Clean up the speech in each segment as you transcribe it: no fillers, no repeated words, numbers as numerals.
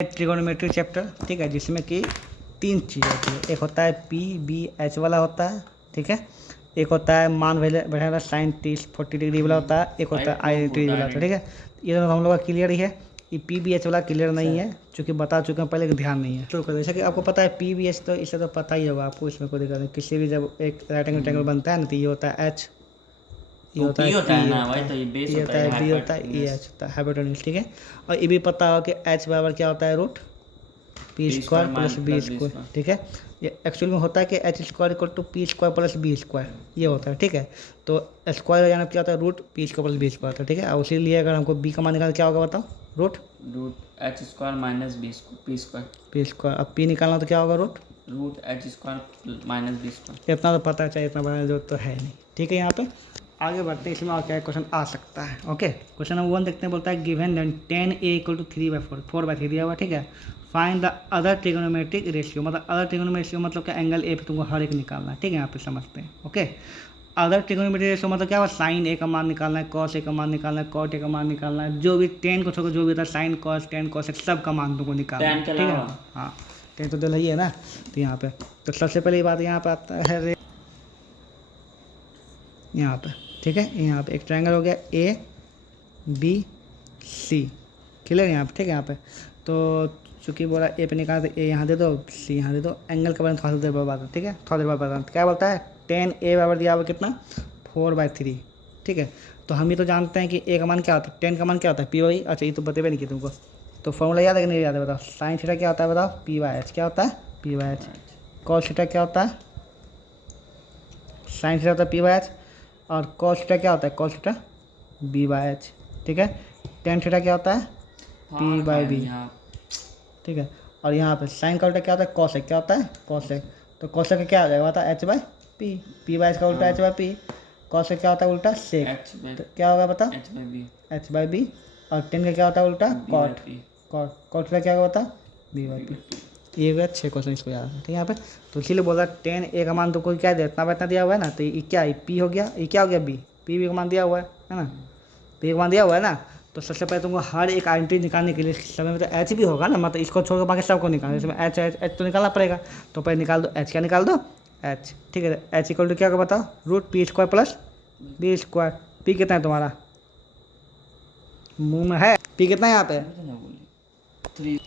Trigonometry chapter, ठीक है, जिसमें कि 3 चीज़ होती है। एक होता है पी बी एच वाला होता है, ठीक है। एक होता है मान बैठा वाला साइन 30-40 डिग्री वाला होता है। एक होता है आइडेंटिटी वाला होता है, ठीक है। ये दोनों हम लोग का क्लियर ही है। ये पी बी एच वाला क्लियर नहीं है, चूँकि बता चुके हैं पहले, ध्यान नहीं है। शुरू कर, जैसे कि आपको पता है पी बी एच, तो इसे तो पता ही होगा आपको, इसमें कोई दिक्कत नहीं। किसी भी जब एक राइट एंगल ट्रायंगल बनता है ना, तो ये होता है एच, ये होता है होता है पी ना होता भाई, है, तो ये बेस ये होता होता है है, बी होता है, ये एच होता है, हाइपोटेन्यूज, ठीक है। और ये भी पता होगा कि एच बराबर क्या होता है, root P square plus B square, ठीक है। ये एक्चुअल में होता है कि H square equal to P square plus B square, ये होता है, ठीक है। तो स्क्वायर हो जाना क्या होता है, root P square plus B square होता है, ठीक है। और उसी लिए अगर हमको बी का मान निकालना क्या होगा बताओ, root H square minus P square. अब पी निकालना तो क्या होगा, root H square minus B square. इतना तो पता चाहिए, इतना बनाने जरूरत तो है नहीं, ठीक है। यहाँ पे आगे बढ़ते हैं, इसमें और क्या क्वेश्चन आ सकता है। ओके, क्वेश्चन नंबर 1 देखते हैं। बोलता है given then 10a equal to 3/4, 4/3 दिया हुआ, ठीक है। Find the other trigonometric ratio, मतलब अदर ट्रिगोनोमेट्रिक रेशियो मतलब क्या, एंगल ए पे तुमको हर एक निकालना है, ठीक है। यहाँ पे समझते हैं, ओके। अदर ट्रिगोनोमेट्रिक रेशियो मतलब क्या हुआ, साइन ए का मान निकालना है, कॉस ए का मान निकालना है, कॉट ए का मान निकालना है, जो भी टेन को छोड़कर जो भी होता है, साइन कॉस टेन कॉस सब का मान तुमको निकालना है, ठीक है। हाँ, टेन तो दिल ही है ना। तो यहाँ पे तो सबसे पहली बात यहाँ पे आता है यहाँ पे, ठीक है। यहाँ पे एक ट्रायंगल हो गया ए बी सी, क्लियर यहाँ पे, ठीक है। यहाँ पे तो चूँकि बोला ए पे निकाल, तो ए यहाँ दे दो, सी यहाँ दे दो। एंगल के बारे में थोड़ा सा देर बाद बात है, ठीक है, थोड़ा देर बाद बता। क्या बोलता है, 10a बराबर दिया हुआ कितना, 4/3, ठीक है। तो हम ये तो जानते हैं कि ए का मान क्या होता है, 10 का मान क्या होता है, पी/। अच्छा, ये तो बतेबे नहीं किया तुमको, तो फॉर्मूला याद है कि नहीं याद है, बताओ। साइन थीटा क्या होता है, बताओ, p/h क्या होता है, p/h। कॉस थीटा क्या होता है, साइन थीटा होता है p/h। और कॉस थीटा क्या होता है, कॉस थीटा b/h, ठीक है। टेन थीटा क्या होता है, p/b, ठीक है। और यहाँ पे साइन का उल्टा क्या होता है, कॉस क्या होता है, कॉस। तो कॉस का क्या आ जाएगा, बता, h/p, p/h का उल्टा h/p। कॉस क्या होता है उल्टा सेक, तो क्या होगा बता, h/b। और टेन का क्या होता है उल्टा, कॉट, कॉट का क्या होगा बता, b/p। ये भी अच्छे क्वेश्चन, इसको याद है, ठीक है। यहाँ पे तो इसीलिए बोला 10a का मान तो कोई क्या दे, इतना दिया हुआ है ना, तो ये क्या है, p हो गया, ये क्या हो गया, b, p का मान दिया हुआ है ना, p का मान दिया हुआ है ना। तो सबसे पहले तुमको हर एक आइडेंटिटी निकालने के लिए समय में तो एच भी होगा ना, मतलब इसको छोड़कर बाकी सबको निकालना, इसमें एच तो निकालना पड़ेगा। तो पहले निकाल दो एच, क्या निकाल दो, एच, ठीक है। एच इक्वल टू क्या होगा बताओ, root P square plus B square. P कितना है तुम्हारा, मुँह में है, पी कितना है यहाँ पे, 3,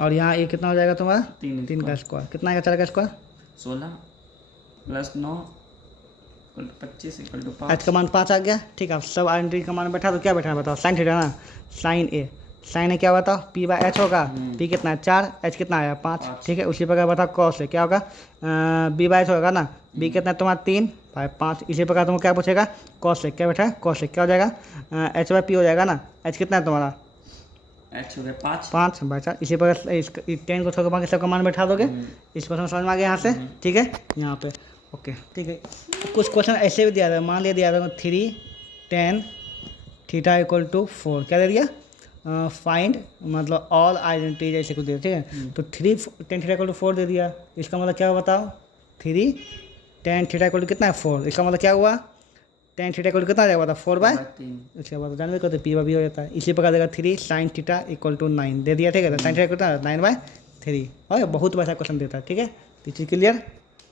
और यहाँ ये कितना हो जाएगा तुम्हारा, 3 का स्क्वायर, कितना आएगा 4 का स्क्वायर, 16 + 9 = 25 = 5। एच का मान 5 आ गया, ठीक है। अब सब आइडेंटिटी का मान बैठा, तो क्या बैठा है बताओ, साइन थीटा ना, साइन ए, साइन ए क्या बताओ, p/h होगा, p कितना है 4, h कितना आया 5, ठीक है। उसी प्रकार बताओ कॉस है क्या होगा, b/h होगा ना, b कितना है तुम्हारा 3/5। इसी प्रकार तुमको क्या पूछेगा, कॉस है क्या बैठा है, कॉस है क्या हो जाएगा, h/p हो जाएगा ना। h कितना है तुम्हारा, h हो गया 5 बचा। इसी प्रकार इस 10 को छोड़कर बाकी सबका मान बैठा दोगे। इस क्वेश्चन समझ में आ गया यहाँ से, ठीक है। यहाँ पे ओके, ठीक है। कुछ क्वेश्चन ऐसे भी दिया था, मान लिया दिया था 3 tan थीटा इक्वल टू 4, क्या दे दिया, फाइंड मतलब ऑल आइडेंटिटी ऐसे कुछ दिया, ठीक है। तो 3 tan थीटा इक्वल टू 4 दे दिया, इसका मतलब क्या हुआ बताओ, 3 tan थीटा इक्वल टू कितना है 4, इसका मतलब क्या हुआ, tan थीटा इक्वल टू कितना आ जाएगा बताओ, 4/3। इसके बाद जानवे करते p/b हो जाता है। इसी प्रकार देगा 3 sin थीटा इक्वल टू 9 दे दिया, ठीक है। तो sin थीटा कितना 9/3, और बहुत वैसा क्वेश्चन देता है, ठीक है। तो चीज़ क्लियर।